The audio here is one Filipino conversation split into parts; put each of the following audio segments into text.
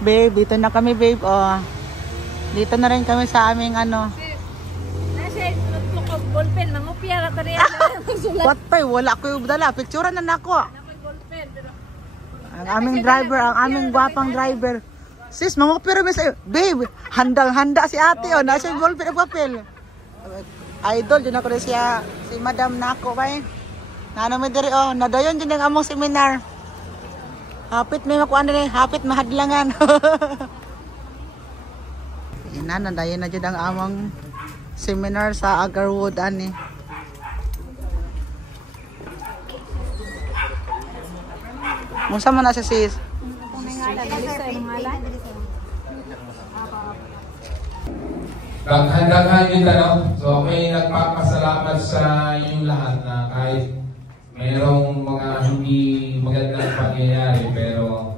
Babe, dito na kami, babe. Oh. Dito na rin kami sa aming ano. Nasa ballpen, mangupya ra tari. Patay, wala ko yung dala. Picturean na nako. Ang aming driver, ang aming gwapang driver. Sis, mangupya rin sa'yo. Babe, handang-handa si ate. Oh, nasa yung ballpen ang papel. Idol, dyan ako rin siya. Si Madam Nako, ba eh. Nano mo diri, oh. Nadayon dyan ang among seminar. Hapit may makuan din, hapit mahadlangan. Ina, nadayon na dyan ang among seminar sa Agarwood, ani. Musa mo na si sis? Daghan yung tanong. So, may nagpapasalamat sa inyong lahat na kahit mayroong mga hindi magandang pangyayari, pero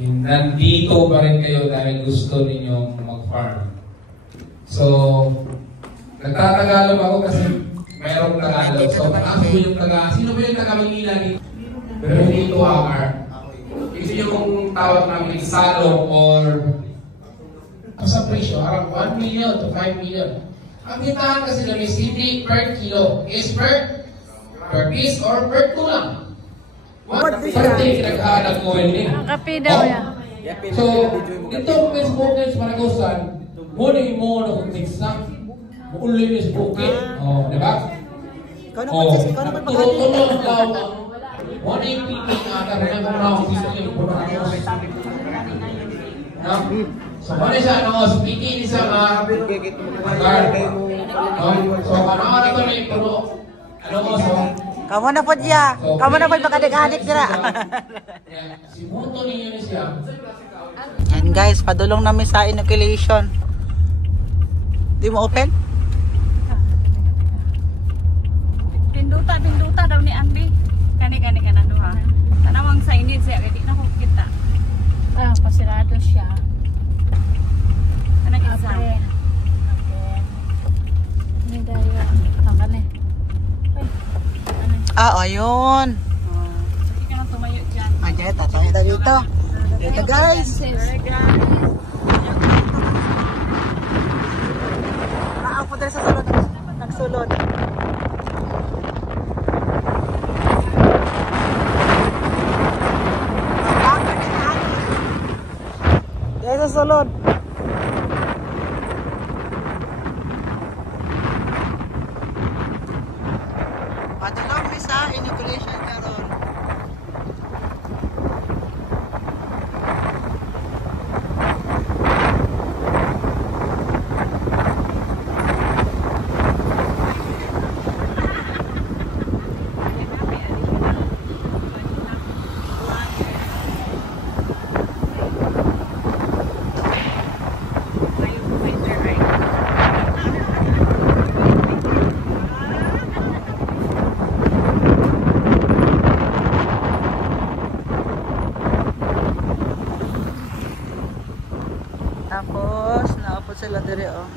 nandito pa rin kayo dahil gusto ninyong mag-farm. So, nagtatagalog ako kasi mayroong Tagalog. So, ako yung Tagalog. Sino ba yung Taga-Manila dito? Pero hindi ito Amar. Ito yung tawag namin salong or sa presyo, around 1 million to 5 million. Ang bintahan kasi namin is hindi per kilo. Is per piece or per tulang. What day nag-aanag ko yun eh. Kape daw yan. So, dito may spoken sa Maragosan, muna yung mga nakuntiks na. Mauloy yung spoken. O, di ba? O, tulong daw ang muna yung piping karena kung nakong dito yung purangos. No? So, muna siya, speaking isa nga, so, ano na ito na yung puno? Ano mo, so, Kamu na po diya. Kamu na po pagkadik-adik dira. Simuto ninyo ni siya. And guys, padulong namin sa inoculation. Di mo open? Pinduta daw ni Andy. Kani ka na duha. Tanawang sa inid siya, kaya di na ko kita. Ah, pasirado siya. Kanang isa. Ini dari ang kaneh. Ah, ayun. Sige ka na tumayo dyan. Ayan, tatawid na dito. Dito guys. Ako dito sa sulod. Nagsulod. Dito sa sulod. Padulong mi sa inoculation karon. Tapos, naapot sila diri, oh.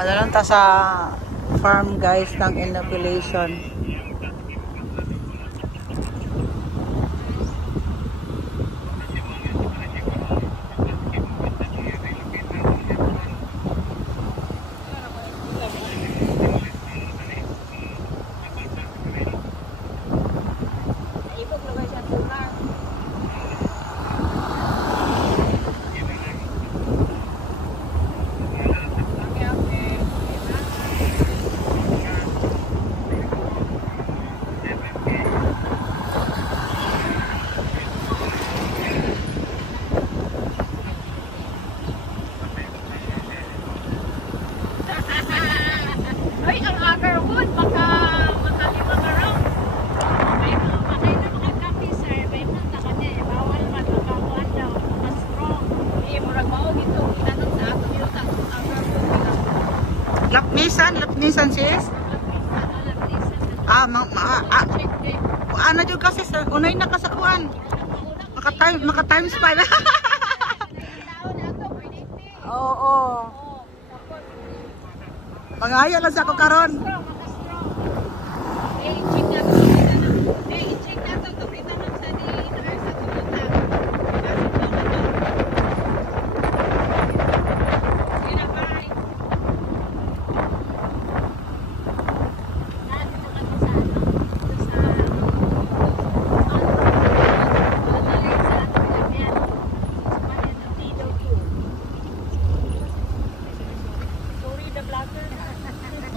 Ano lang ta sa farm guys ng inoculation. Nissan sis? Ano dyan kasi, unay na kasakuan. Maka times 5. Oo. Pangaya lang sa ako karon.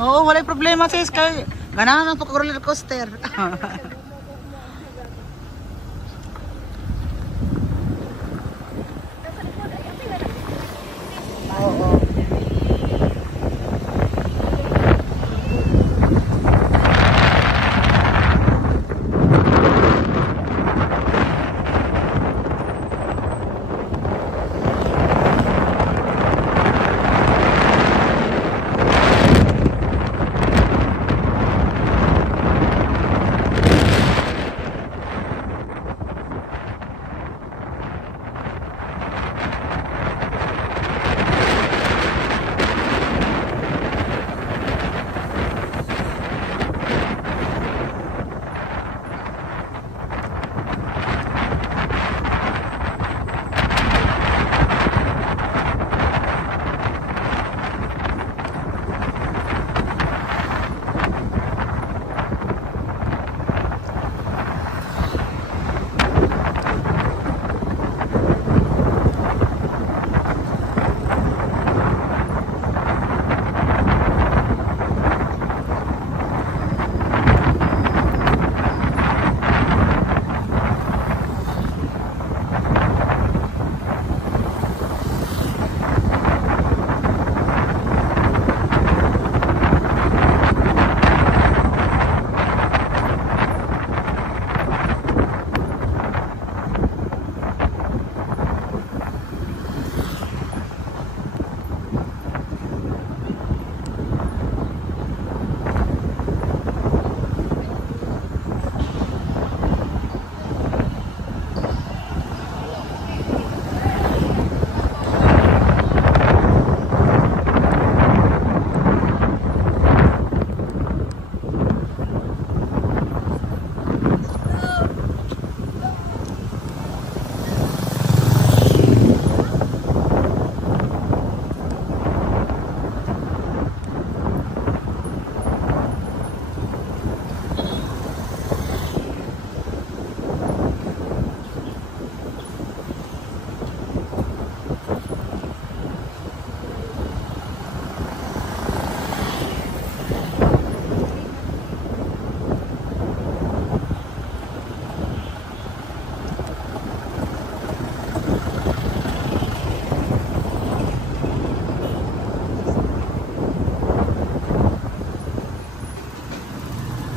Oo, wala problema sis kay ganahan ang roller coaster. Oo.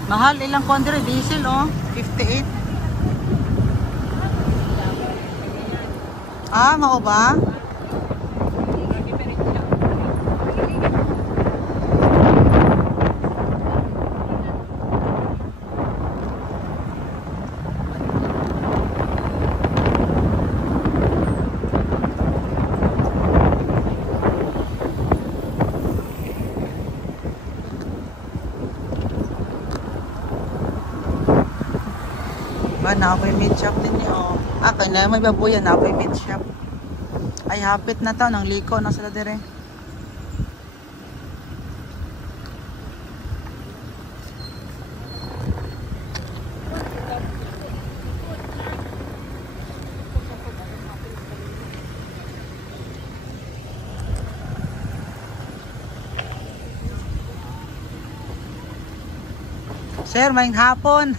Mahal ilang kondre diesel oh, 58. Ah, mao ba? Na ako'y meat shop din niyo. Ah, kaya may babuyan na ako'y meat shop. Ay, hapit na to. Nang liko na sila dire. Sir, may hapon.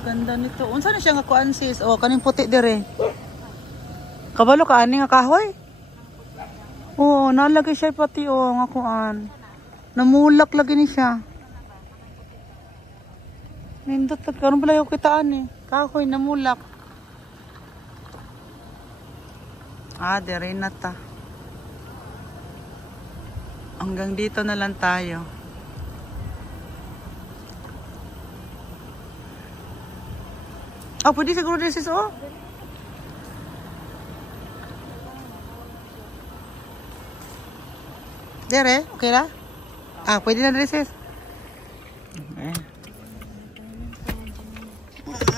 Ganda nito. Unsa na siya nga kuan sis? Oh, kaning puti dire. Kabalo ka ani nga kahoy? Oh, nalagay siya pati oh nga kuan. Namulak lagi ni siya. Nindot karon pala yung kitaan eh. Kahoy namulak. Ah, dire na ta. Hanggang dito na lang tayo. Oh, pwede siguro din sis, oh. Dere, okay na? Ah, pwede na din sis. Okay.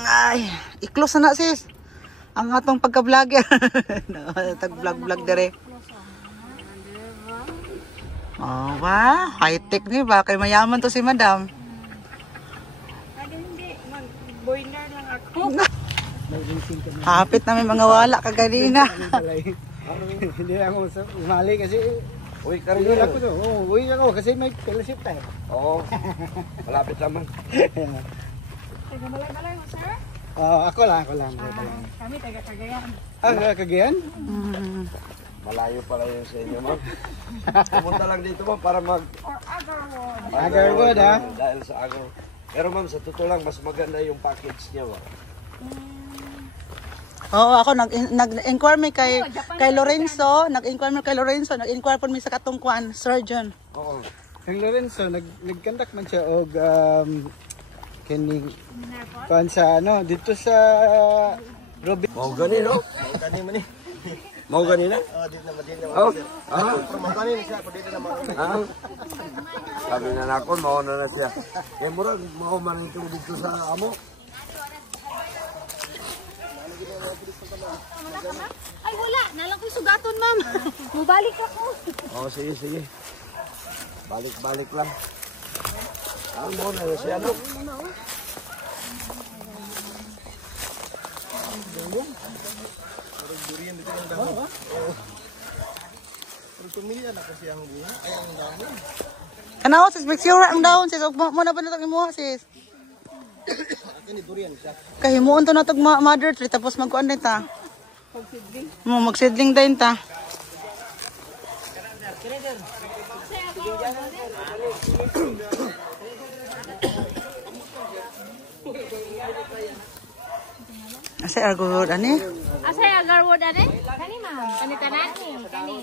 Ay, i-close na sis. Ang atong pagka-vlogger. Tag-vlog-vlog dere. Oh, ba? High-tech ni ba? Kay mayaman to si madam. Hindi, mag-boiler lang ako. Hapit na may mga wala kaganina. Hindi ako umali kasi uy, karigol ako to. Oh, uy ako kasi may fellowship tayo. Oo. Malapit naman. Taga malay mo, sir? Ako lang. Kami taga Cagayan. Cagayan? Malayo pala yun sa inyo, ma'am. Pumunta lang dito, ma'am, para mag... Or Agarwood. Agarwood, ha? Dahil sa Agar. Pero, ma'am, sa totoo lang, mas maganda yung package niya, ma'am. Oo, ako nag-inquire mi kay Lorenzo, nag-inquire po mi sa katungkuan surgeon. Oo. Kang Lorenzo nag-conduct man siya og kining kuan sa ano dito sa Robin. Mau gani, no? Mau gani man ni. Mau gani na? Oh, dito na madin. Oh. Mau gani siya, dito na mo. Kami na nakon, mau na siya. Kaya murag, mau man ito dito sa amo. Ay, wala. Nalang ko sugaton, ma'am. Mubalik ako. Oh, sige. Balik lang. Mau na siya, no? Kanaw sis, make sure ang daon sis, ug mo na ba natag imuha sis? Kahimuon to natag mother tree tapos magkuan din ta. Magsidling din ta. Asa Agarwood ani? Asa Agarwood ani? Kani, ma'am. Kani tanani. Kani.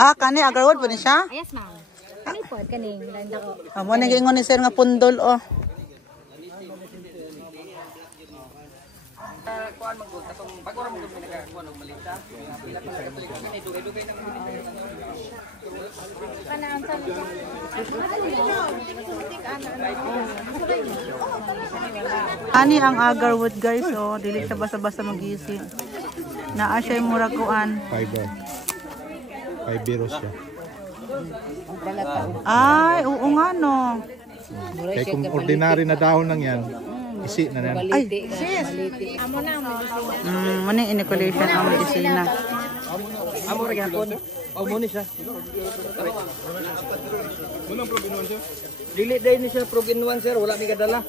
Ah, kani Agarwood po ni siya? Yes, ma'am. Kani po, kani. Landa ko. Amo ni gingon ni sir nga pundol oh. Ani ang Agarwood guys oh, dili siya basta-basta magising. Naa siya yung murag kuan. Fiber siya. Ay, oo nga no. Kaya kung ordinary na dahon lang yan, isi na yan. Ay, sis. Amo na mo. Muna yung inoculation ang medisina. Amo rin yapon. Amo ni siya. Munang Provinwan siya? Dili dahil ni siya Provinwan sir, wala may kadala.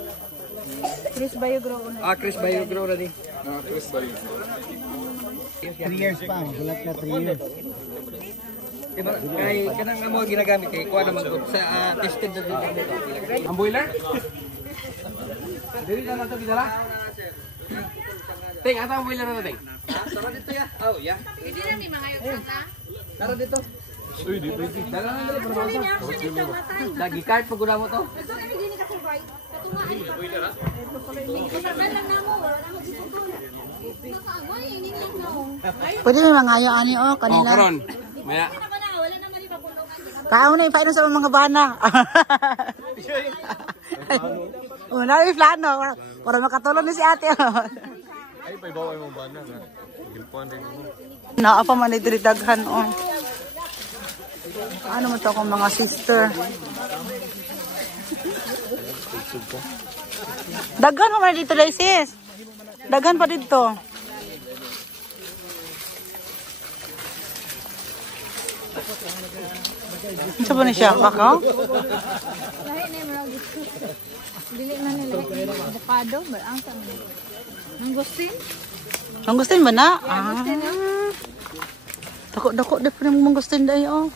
Chris Biogro. Chris Biogro na di. Chris Biogro. 3 years pa, gulat na 3 years. Diba, kay kanang amo ginagamit kay kuha naman ko sa tested na dito. Ang boiler? Dili na nato gidala. Ting, ata ang boiler na ting. Tara dito ya. Oh, ya. Hindi na ni mga yung sa. Tara dito. Uy, di pwede. Dala na dali para sa. Lagi card pag mo to. Ito kami din kasi right. Katungaan pa. Boiler ha? Kusakan lang namo, wala na magsusugon. Nakaway, hindi na. Pwede may mga ayo ani oh kanina. Oh, karon. Maya. Wala na mali papunugan. Kaya na ipaino sa mga bana. Una may plano para makatulong ni si ate. Ay, paibaw ay mo ba na. Gilpuan rin mo. Naa pa man dito daghan oh. Ano man to akong mga sister. Daghan pa man dito dai sis. Daghan pa dito. Sa ba ni siya? Kakao? Lahi na yung mga gusto. Dili na nila avocado. Ang sa mga. Mangustin? Mangustin ba na? Mangustin na. Dako-dako na pa ng mangustin dayo.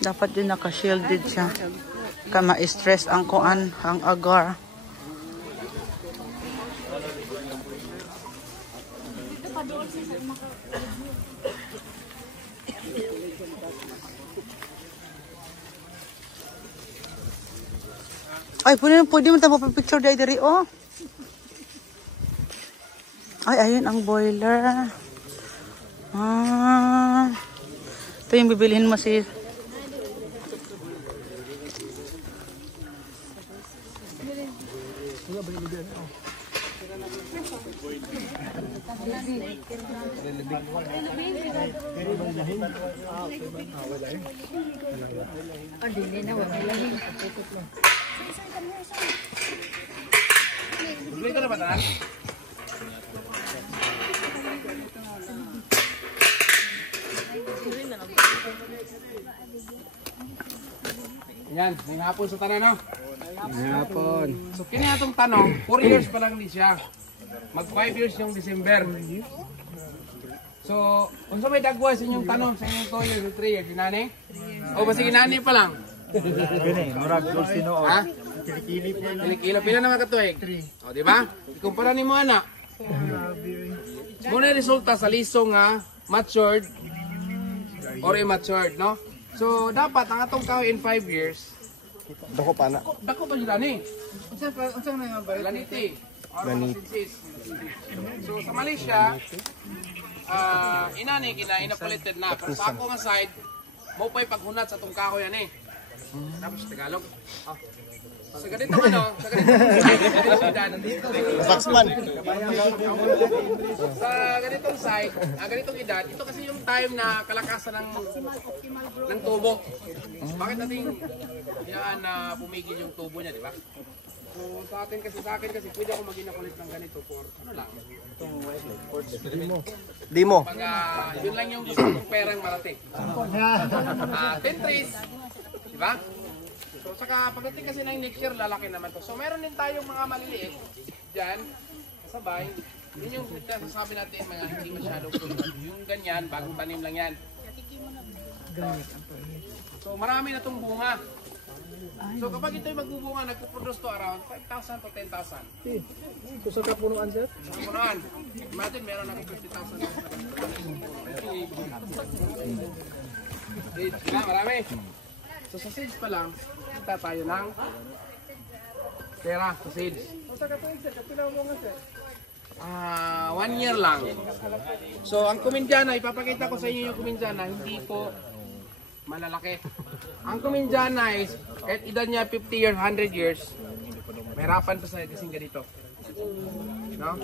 Dapat yun naka-shielded siya. Ka ma-stress ang kuan, ang agar. Ay, pwede mo tayo picture dahil oh. Ay, ayun ang boiler. Ito yung bibilihin mo si... Beli ka na ba tanan? Yan, may hapon sa tanan, no? May hapon. So, kini atong tanong, 4 years pa lang ni siya. Mag 5 years yung December. So, kung sa may dagwa sa inyong tanong, sa inyong 2 years o 3 years, sinani? O, basta ginani pa lang? Murag sino o. Ha? Kilikili po. Pila naman katuig? 3. O, di ba? Ikumpara ni mo, anak. Muna yung resulta sa lisong nga, matured or immatured, no? So, dapat ang atong kahoy in 5 years, Dako pa na. dako ba sila ni? Unsa na nga ba? Laniti. Laniti. So, sa Malaysia, inani inapolited na. Pero sa ako nga side, mo pa'y paghunat sa itong kahoy yan eh. Tapos Tagalog. Sa ganitong edad, Saksman. sa ganitong side, ganitong edad, ito kasi yung time na kalakasan ng tubo. Bakit natin hinaan na pumigil yung tubo niya, di ba? So sa akin kasi pwede ako mag-inakulit ng ganito for ano lang. Di mo. Pag yun lang yung gusto kong perang marating. 10 trees, di ba? So saka pagdating kasi ng next year, lalaki naman to. So meron din tayong mga maliliit dyan, kasabay. Yun yung sasabi natin mga hindi masyadong yung ganyan, bagong tanim lang yan. So marami na itong bunga. So kapag ito'y magbubunga, nagpuproduce to around 5,000 to 10,000. So sa kapunuan sir? Sa punuan. Imagine meron na 50,000. Diba, marami. So sa seeds pa lang, kita tayo ng pera sa seeds. So sa katuig sir, kapila mo nga sir? 1 year lang. So ang kumindyana, ipapakita ko sa inyo yung kumindyana, hindi po malalaki. Ang kumindyana is, kahit edad niya 50 years, 100 years, mahirapan pa sa kasing ganito. No?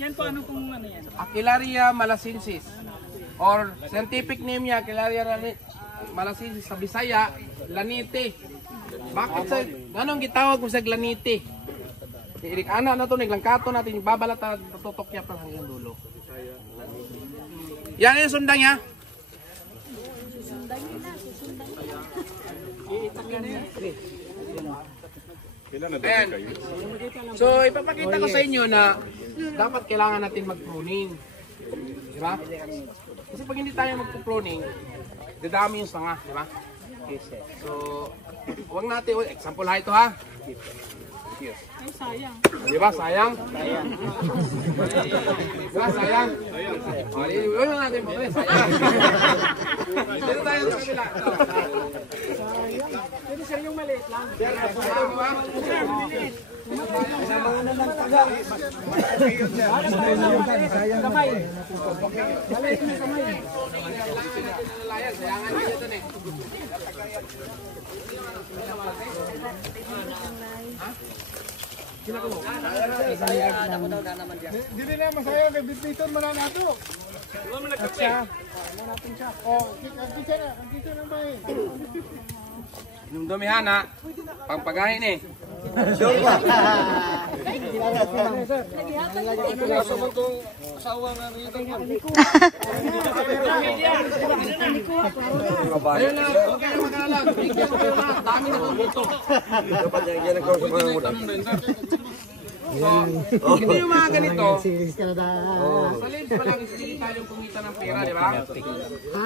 Yan po ano kung ano yan? Aquilaria malacensis. Or scientific name niya, Aquilaria malacensis sa Bisaya, lanite. Bakit sa, anong gitawag mo sa lanite? Irik ana na to, naglangkato natin, babalat na tutok niya pa hanggang dulo. Yan yung sundang niya. Ayan. So ipapakita ko sa inyo na dapat kailangan natin mag-pruning. Diba? Kasi pag hindi tayo mag-pruning, dadami yung sanga, diba? So, huwag natin, example ha ito ha. Ay, sayang. Diba? Sayang? Diba? Sayang? O, yun lang natin po. Sayang. Dito tayo sa kabila. Pwede sir yung maliit lang. Sayang ba? Kamay. Sayangan niya ito eh. Dili na masayo kay bitbiton man na ato. Diba mo nagkape? Oh, kisa na bay. Yung dumihan ha. Pampagahin eh. Sure ba? Kaso mo itong asawa nga rito. Ayun na, okay na mag-alag. Bigyan ko kayo lahat. Dami na itong buto. Dapat yan ang kausap mo muna. So, hindi yung mga ganito. Sa lens pa lang, hindi tayong kumita ng pera, di ba? Ha?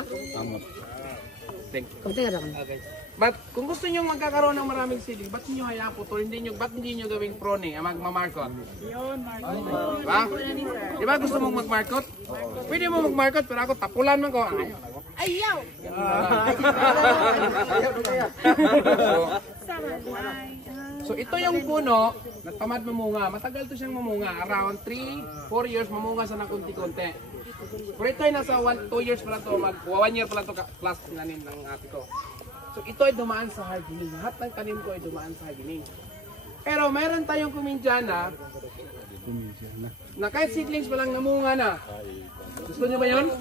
But kung gusto nyo magkakaroon ng maraming siling, ba't nyo hayaan po ito? Ba't hindi nyo gawing prone, magmamarkot? Yun, markot. Diba? Diba gusto mong magmarkot? Pwede mo magmarkot, pero ako tapulan man ko. Ayaw! So ito yung puno, nagtamad mamunga. Matagal to siyang mamunga. Around 3-4 years mamunga sa ng kunti-kunti. Pero ito ay nasa 2 years pa lang to, 1 year pa lang to plus tinanim ng ate ko. So ito ay dumaan sa hardening. Lahat ng tanim ko ay dumaan sa hardening. Pero meron tayong kumindyana na kahit seedlings pa lang namunga na. Gusto nyo ba yun?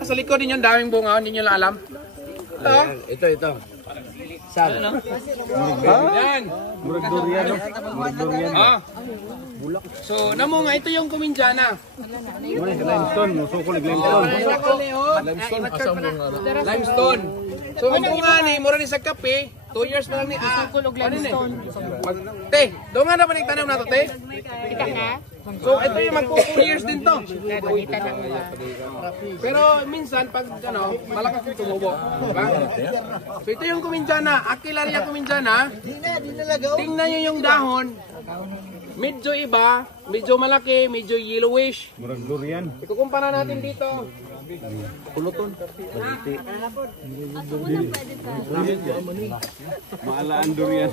Sa likod din yung daming bunga, hindi nyo lang alam. Ito. Saan? Yan. Murag durian. Ah. So, namunga, ito yung kumindyana. Limestone, musukol limestone. Limestone. So, ang bunga ni, mura ni sa kape, 2 years na lang ni limestone. Te, doon nga na ba nagtanong na to, te? So, ito yung magpo 4 years din to. Pero minsan, pag malakas yung tumubo. Diba? So, ito yung kumindyana. Akilaria kumindyana. Tingnan nyo yung dahon. Medyo iba, medyo malaki, medyo yellowish. Murag durian. Ikukumpara natin dito. Puluton. Maalaan durian.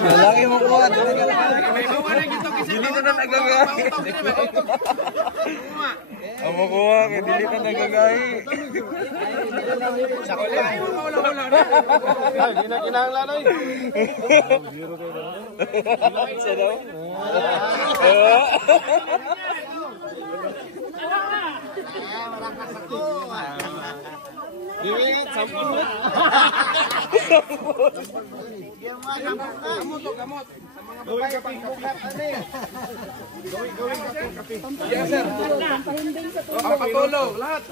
Lalaki mo kuha. Dili ka na nagagahi. Ang makuha, dili ka nagagahi. Ay, di na kinahanglan oy. Isa daw. Iwit, samput. Gamot. Gawin ka pang bukat, ane. Gawin ka pang kape. Yes, sir. Patulog, lahat.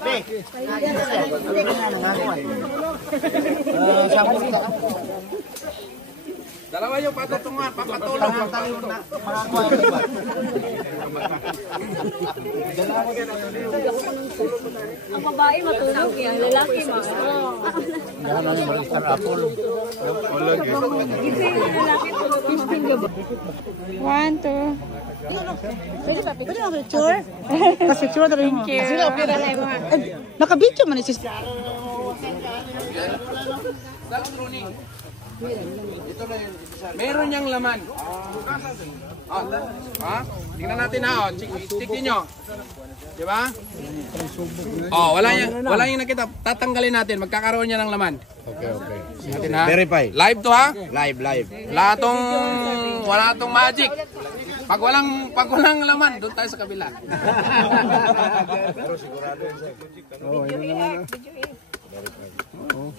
Dalawa yung patutungan, papatulog. Ang babae matulog yan, lalaki matulog. One, two. Pwede na picture? Picture na rin. Thank you. Naka-video man sis. Meron niyang laman. Ha? Tingnan natin ha. Stikin nyo. Diba? Oh, wala yung nakita. Tatanggalin natin. Magkakaroon niya ng laman. Okay. Natin ha. Verify. Live to ha? Live. Wala tong magic. Pag walang laman, doon tayo sa kabila. Pero sigurado yan sa oh, yun naman. Oo.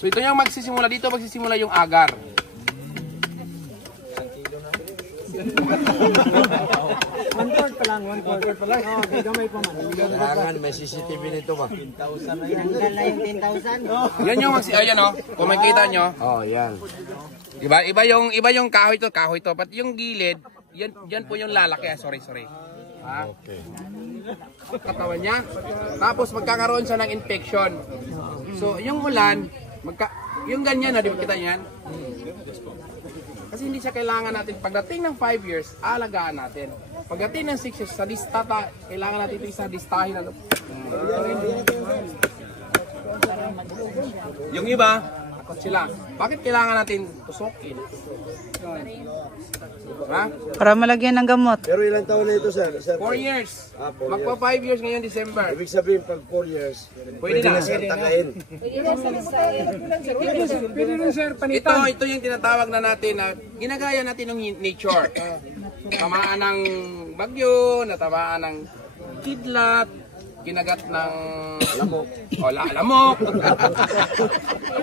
So ito yung magsisimula dito, yung agar. One quart pa lang. Oh, gamay pa man. Kailangan may CCTV nito ba? 10,000 na yan. Hanggang na yung 10,000. Yan yung ayan o, kung makikita nyo. Oh, yan. Diba? Iba yung kahoy to. Pati yung gilid, yan po yung lalaki. Sorry. Ha? Okay. Katawan niya. Tapos magkakaroon siya ng infection. So, yung ulan, yung ganyan na, di ba kita yan? Kasi hindi siya kailangan natin, pagdating ng 5 years, alagaan natin. Pagdating ng 6 years, sa distata, kailangan natin ito isa distahin na. Yung iba, takot sila. Bakit kailangan natin tusukin? Ha? Para malagyan ng gamot. Pero ilang taon na ito, sir? 4 years. 4 Magpa 5 years ngayon December. Ibig sabihin, pag 4 years, Pwede na. sir takain. Ito yung tinatawag na natin na ginagaya natin ng nature. Tamaan ng bagyo, natamaan ng kidlat, kinagat ng lamok. O, lamok.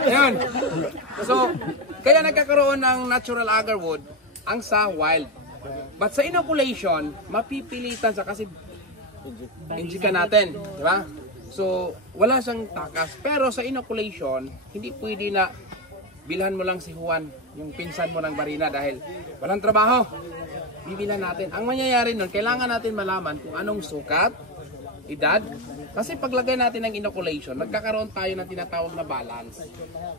Ayun. So, kaya nagkakaroon ng natural agarwood ang sa wild. But sa inoculation, mapipilitan sa kasi injika natin, di ba? So, wala siyang takas. Pero sa inoculation, hindi pwede na bilhan mo lang si Juan, yung pinsan mo ng Barina dahil walang trabaho. Bibilan natin. Ang mangyayari nun, kailangan natin malaman kung anong sukat, edad. Kasi paglagay natin ng inoculation, nagkakaroon tayo ng tinatawag na balance.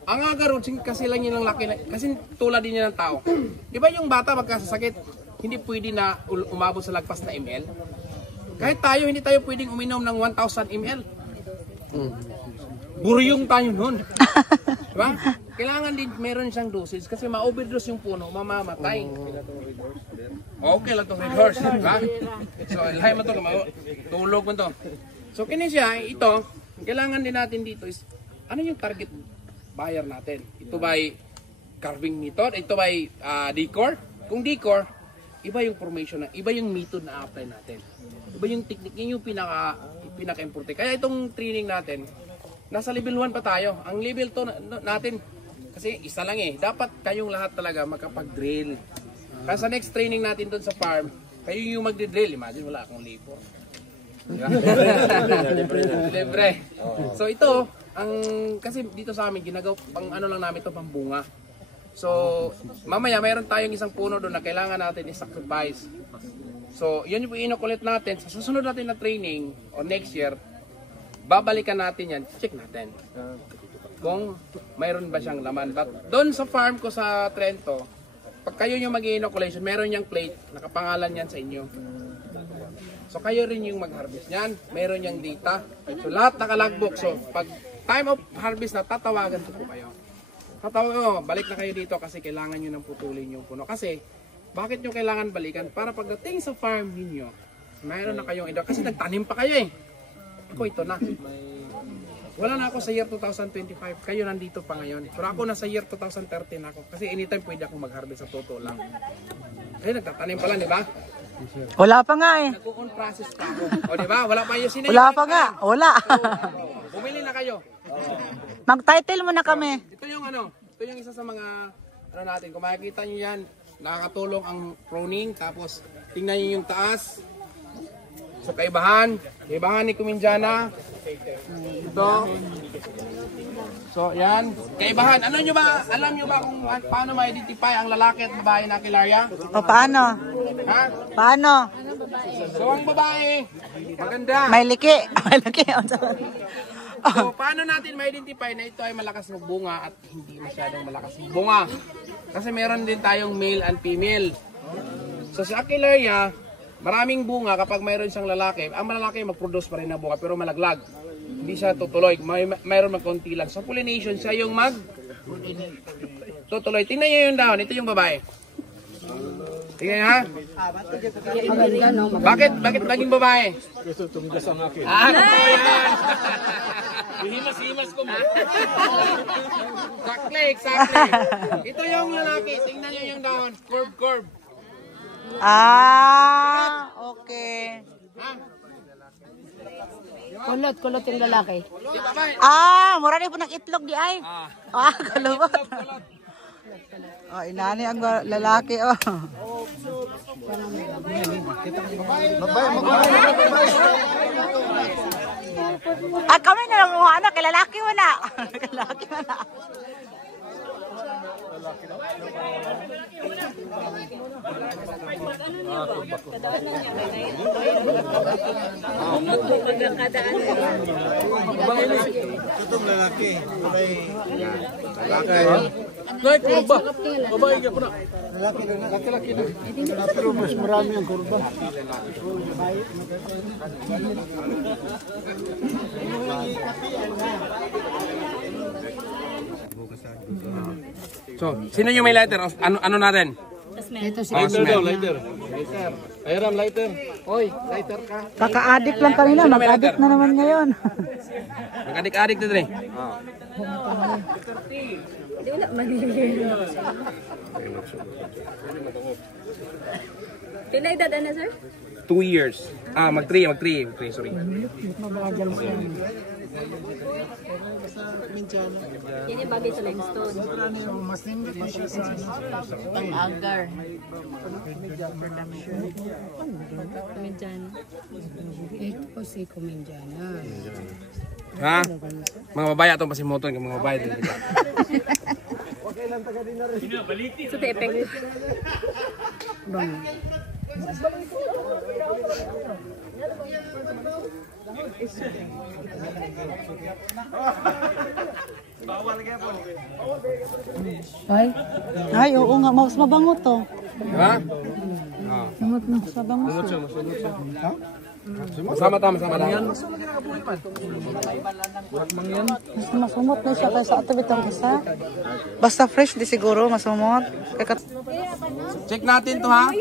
Ang agarwood, kasi lang yun ang laki, kasi tulad din yan ng tao. Di ba yung bata magkasasakit, hindi pwede na umabot sa lagpas na ml? Kahit tayo, hindi tayo pwedeng uminom ng 1,000 ml. Buryong tayo nun. Diba? Kailangan din meron siyang dosage kasi ma-overdose yung puno, mamamatay. Okay lang itong red horse. Diba? So, lahay mo ito, tulog mo ito. So, kini siya, ito, kailangan din natin dito is, ano yung target buyer natin? Ito ba'y carving method? Ito ba'y decor? Kung decor, iba yung formation, iba yung method na apply natin. Iba yung technique, yun yung pinaka-importante. Kaya itong training natin, nasa level 1 pa tayo. Ang level 2 natin, kasi isa lang eh. Dapat kayong lahat talaga makapag-drill. Kaya sa next training natin doon sa farm, kayo yung magdi-drill. Imagine, wala akong labor. Libre. So ito, kasi dito sa amin, ginagawa, pang ano lang namin ito, pang bunga. So, mamaya mayroon tayong isang puno doon na kailangan natin i-sacrifice. So, yun yung inokulit natin. Sa susunod natin na training, o next year, babalikan natin yan, check natin. Kung mayroon ba siyang laman. But doon sa farm ko sa Trento, pag kayo yung mag-inoculation, meron yung plate, nakapangalan yan sa inyo. So, kayo rin yung mag-harvest yan. Meron yung data. So, lahat nakalagbook. So, pag time of harvest na, tatawagan ko po kayo. Balik na kayo dito kasi kailangan nyo nang putulin yung puno. Kasi, bakit nyo kailangan balikan? Para pagdating sa farm ninyo, mayroon na kayong idea. Kasi nagtanim pa kayo eh. Ako ito na. Wala na ako sa year 2025. Kayo nandito pa ngayon. Pero ako nasa year 2013 ako. Kasi anytime pwede ako mag-harvest sa totoo lang. Kayo nagtatanim pa lang, di ba? Wala pa nga eh. Nag-on process pa ako. O di ba? Wala pa yung sinayang. Wala pa nga. Wala. So, bumili na kayo. Mag-title mo na kami. Ito yung ano, ito yung isa sa mga ano natin. Kung makikita nyo yan, nakakatulong ang pruning. Tapos tingnan nyo yung taas. So kaibahan ni Kuminjana. Ito. So yan, kaibahan. Alam nyo ba kung paano ma-identify ang lalaki at babae na Kilaria? O paano? Ha? Paano? So ang babae, maganda. May liki. May liki. So, paano natin ma-identify na ito ay malakas magbunga at hindi masyadong malakas magbunga? Kasi meron din tayong male and female. So, sa Aquilaria, maraming bunga kapag mayroon siyang lalaki. Ang lalaki mag-produce pa rin ng bunga pero malaglag. Hindi siya tutuloy. Mayroon magkonti lang. Sa pollination, siya yung tutuloy. Tingnan niyo yung dahon. Ito yung babae. Tingnan niyo ha? Bakit naging babae? Gusto tumdas ang akin. Totoo yan! Himas-himas ko mo. Exactly. Ito yung lalaki. Tingnan nyo yung dahon. Curve. Okay. Kulot yung lalaki. Di babae. Mura rin po ng itlog di ay. Kalubot. Inani ang lalaki kami na lang mga anak, kay lalaki wala. Lalaki wala. Tutong lalaki. Naik kurba. Babae ka po na. Laki na. Pero mas marami ang kurba. So, sino yung may lighter? Ano natin? Ito si lighter. Ayram, lighter. Oy, lighter ka. Kaka-addict lang kanina, mag-addict na naman ngayon. Mag-adik-adik dito eh. Di wala manilin. Pila edad na, sir? 2 years. Mag-3, sorry. Yan yung bagay sa limestone. Ang agar. Kumendyana. Ito po si Kumendyana. Ha? Mga babae atong pasimoton ng mga babae dito. So, the effect. Bang. Ay, oo nga, mas mabango to. Diba? Mas mabango siya. Masama tama. Mas masumot na siya kaysa ato bitang isa. Basta fresh di siguro, masumot. Check natin to ha.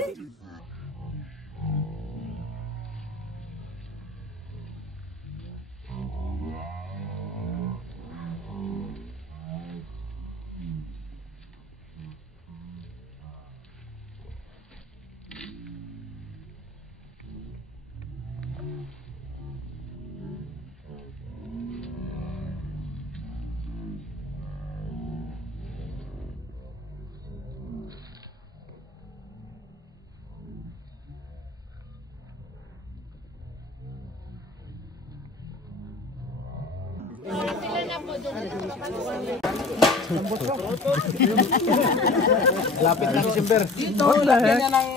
Lapit na December. Dito, lagyan niya ng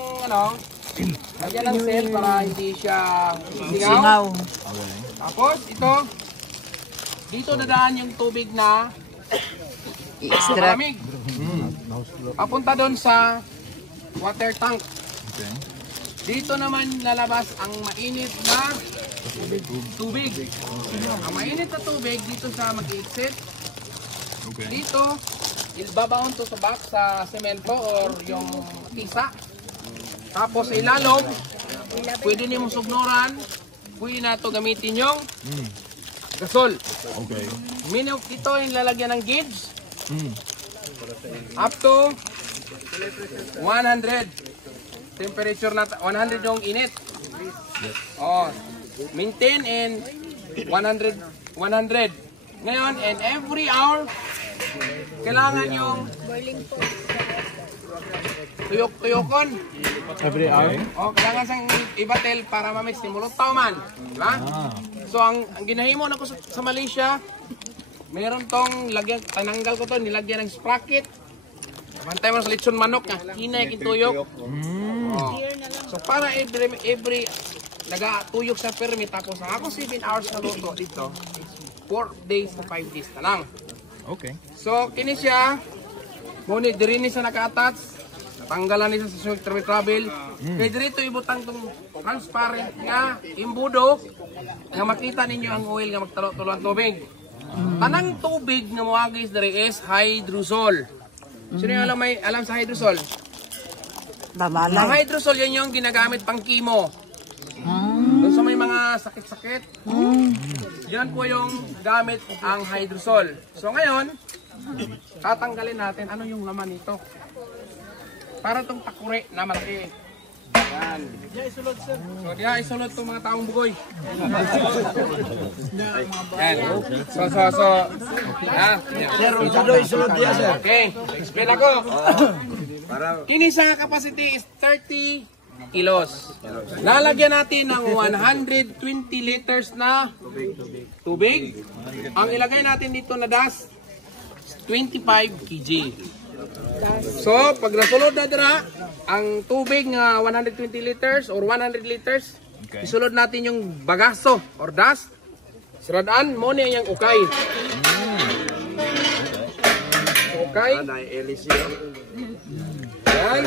lagyan ng cell para hindi siya singaw. Tapos ito, dito dadaan yung tubig na malamig. Papunta doon sa water tank. Dito naman lalabas ang mainit na tubig. Ang mainit na tubig dito sa mag-exit. Dito, ibabaon to sa box sa semento or yung tisa. Tapos sa ilalog, pwede niyo mong sugnuran. Pwede na ito gamitin yung gasol. Minimum ito yung lalagyan ng gauge. Up to 100. Temperature na 100 yung init. Oh, maintain in 100. Ngayon, and every hour, kailangan yung tuyok-tuyokon. Every hour? O, kailangan sang ibatel para mamix ni mulutaw man. Diba? So, ang ginahimo na ko sa Malaysia, meron tong lagyan, tananggal ko to, nilagyan ng sprocket. Mantay mo sa lechon manok nga, hinay kintuyok. So, para every nagatuyok sa permit, tapos ang ako 7 hours na luto dito, 4 days to 5 days na lang. Okay. So, kini siya, ngunit diri ni sa naka-attach, natanggalan niya sa travel. Kaya dito ibutang itong transparent nga, imbudo, nga makita ninyo ang oil nga magtalo-tulo ang tubig. Tanang tubig nga muagis diri is hydrosol. Sino yung alam sa hydrosol? Ang hydrosol yan yung ginagamit pang chemo. Doon sa may mga sakit-sakit, yan po yung gamit ang hydrosol. So ngayon, tatanggalin natin ano yung laman nito. Para itong takure na malaki. Yan. So diya isulot itong mga taong bugoy. Yan. So. Isulot diya, sir. Okay, explain ako. Kini sa capacity is 30 kilos. Lalagyan natin ng 120 liters na tubig. Ang ilagay natin dito na dust, 25 kg. So, pag nasulod na dira, ang tubig nga 120 liters or 100 liters, isulod natin yung bagaso or dust. Siradaan mo niya yung ukay. Okay. Yan.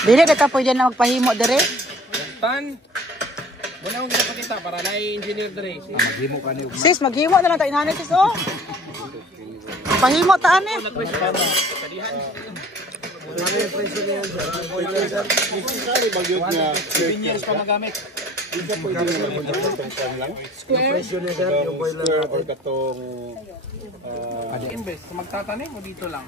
Dili ka pwede na magpahimo dire. Tan. Wala akong ginapakita para na-engineer na rin. Sis, maghimo na lang tayo nanay, sis, oh. Pahimo taan eh. Years pa magamit. Invest, magtatanim mo dito lang.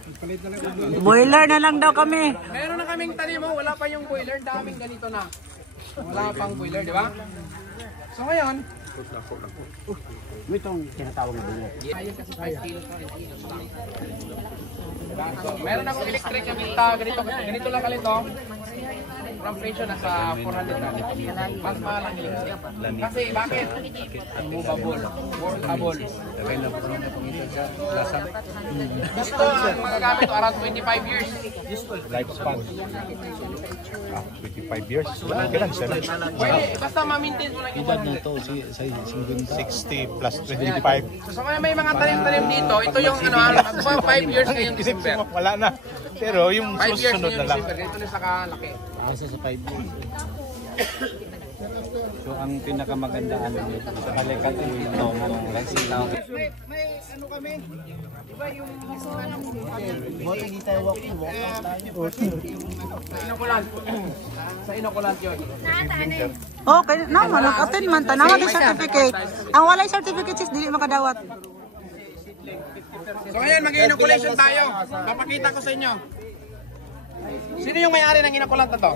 Boiler na lang daw kami. Meron na kaming tanim mo, wala pa yung boiler, daming ganito na. Wala pang boiler, di ba? So ngayon, Itong tinatawag na bungo. ayun kasi 5 kilos na so, meron akong electric na binta, ganito lang kalito. From presyo nasa 400 na. Mas mahal ang electric. Kasi bakit? Movable, workable. Gusto ang magagamit to around 25 years. Lifespan. 25 years. Kailan siya? Pwede, basta ma-maintain mo lang yung 60 plus 25. So may mga tanim-tanim dito, ito yung ano, 5 years ngayong December. Wala na. Pero yung 5 years susunod na ngayong lang. December, ito na sa kalaki. Asa sa 5 years. So ang pinakamaganda ano sa balikat ay ito mga silaw. May ano kami? Diba yung Inokulant. Sa inokulant yun. Okay, naman, nag-attend man, tanawa din certificate. Ang walay certificate, sis, dili makadawat. So ngayon, mag-inoculation tayo. Papakita ko sa inyo. Sino yung may-ari ng inokulant na to?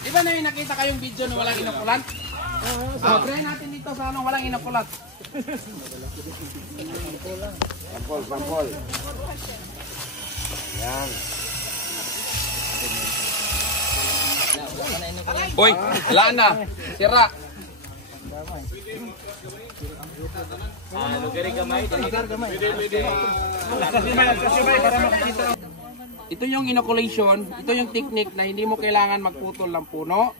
Di ba na yung nakita kayong video na walang inokulant? Try natin dito sa anong walang inokulat. Sampol. Hoy, wala na. Sira. Ito yung inoculation, ito yung technique na hindi mo kailangan magputol ng puno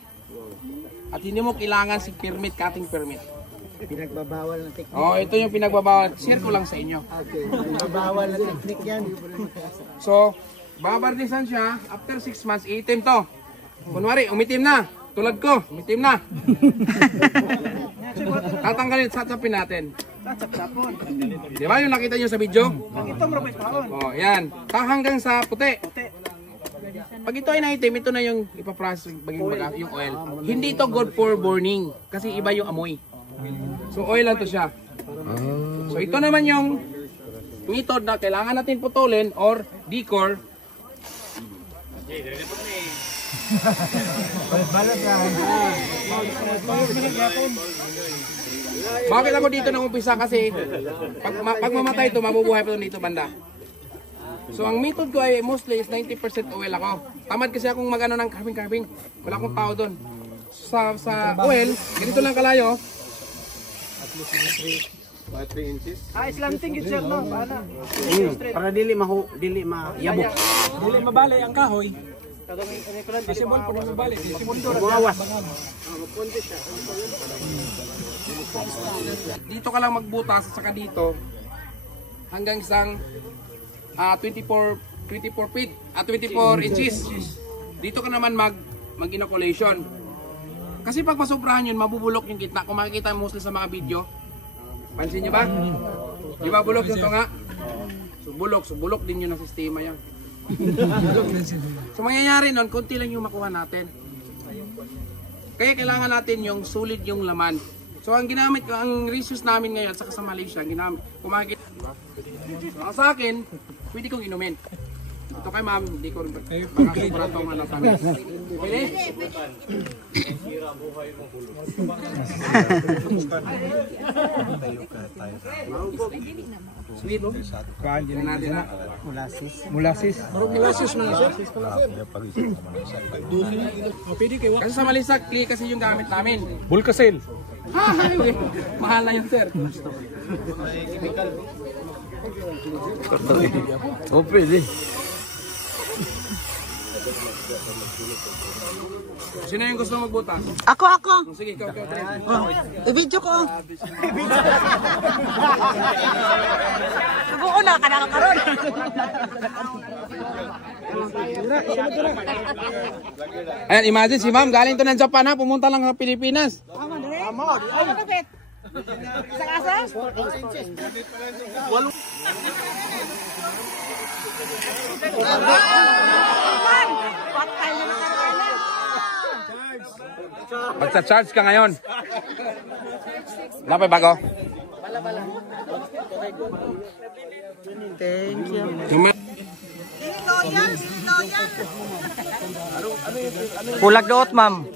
at hindi mo kailangan si permit, cutting permit. Pinagbabawal na technique. Oh, ito yung pinagbabawal. Share ko lang sa inyo. Okay, pinagbabawal na technique yan. So, babarnisan siya, after 6 months, iitim to. Kunwari, umitim na. Tulad ko, umitim na. Tatanggalin, tatapin natin. Tatsap-tapon. Di ba yung nakita nyo sa video? Ito marapit paon. Oh, yan. Hanggang sa puti. Pag ito ay naitim, ito na yung ipaprocess yung oil. Hindi to good for burning kasi iba yung amoy. So oil lang to siya. So ito naman yung method na kailangan natin putulin or decor. Bakit ako dito nang umpisa kasi pag mamatay ito, mabubuhay pa ito dito banda. So ang method ko ay mostly is 90% oil ako. Tamad kasi akong magano ng carving. Wala akong tao doon. Sa oil, ganito lang kalayo. Slanting gid sir no, paana. Para dili mayabok. Dili mabali ang kahoy. Kasi bol po mabali, si mundo ra. Dito ka lang magbutas saka dito hanggang isang 24 feet at 24 inches. Dito ka naman mag-inoculation. Kasi pag masobrahan yun, mabubulok yung gitna. Kung makikita mostly sa mga video, pansin nyo ba? Di ba bulok yung tunga? So bulok din yun ang sistema yan. So mangyayari nun, konti lang yung makuha natin. Kaya kailangan natin yung solid yung laman. So ang ginamit ko, ang resource namin ngayon sa Malaysia, ginamit, kung makikita, sa akin, pwede kong inumin. Ito kay ma'am, hindi ko rin baka sobra itong ano kami. Pwede? Sweet. Kuhaan din natin na. Mulasis. Kasi sa Malisak, clay kasi yung gamit namin. Bulkasil. Mahal na yun, sir. Oh, pwede. Sino yung gusto magbutas? Ako. Sige, ikaw, try. I-video ko. Nag-uuna ka na karon. Ayan, imagine si ma'am, galing to ng Japan ha, pumunta lang sa Pilipinas. Ano kapit? Sa kasa? Magsa-charge ka ngayon. Wala pa bago? Thank you. Pulag doot, ma'am.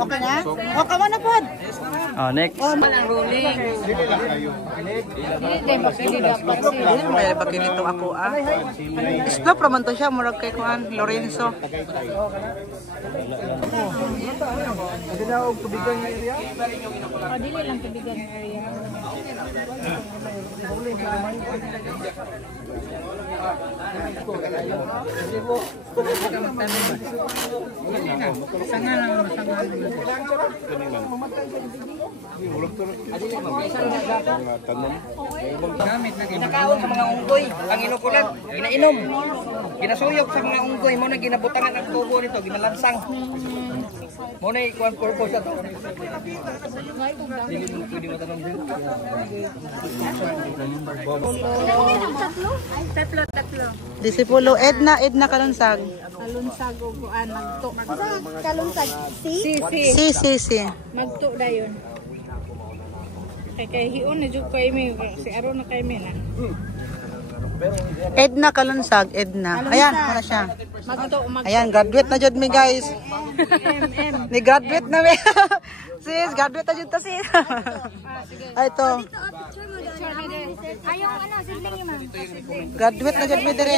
Okay na? Okay mo na po. Oh, next. May pagkinito ako Isla praman to siya, murag kay kuan Lorenzo. Dili lang tubigan area. Ginakaon sa mga unggoy, ang inukulag, ginainom. Ginasuyok sa mga unggoy, mo na ginabutangan ang tubo nito, ginalansang. Mo na ikuan purpose ato. Dili mo pwede matanong din. Tatlo. Disipulo Edna Kalunsag. Kalunsag o kuan magto. Kalunsag. Si. Magto dayon. Kay hiun na jud kay mi si aron na kay mi na. Edna Kalunsag, Edna. Ayan, wala siya. Magto. Ayan, graduate na jud mi guys. Ni graduate na mi. Sis, graduate na jud ta sis. Ay ito. Ayaw, sibling niyo, ma'am. Graduate na jud mi dire.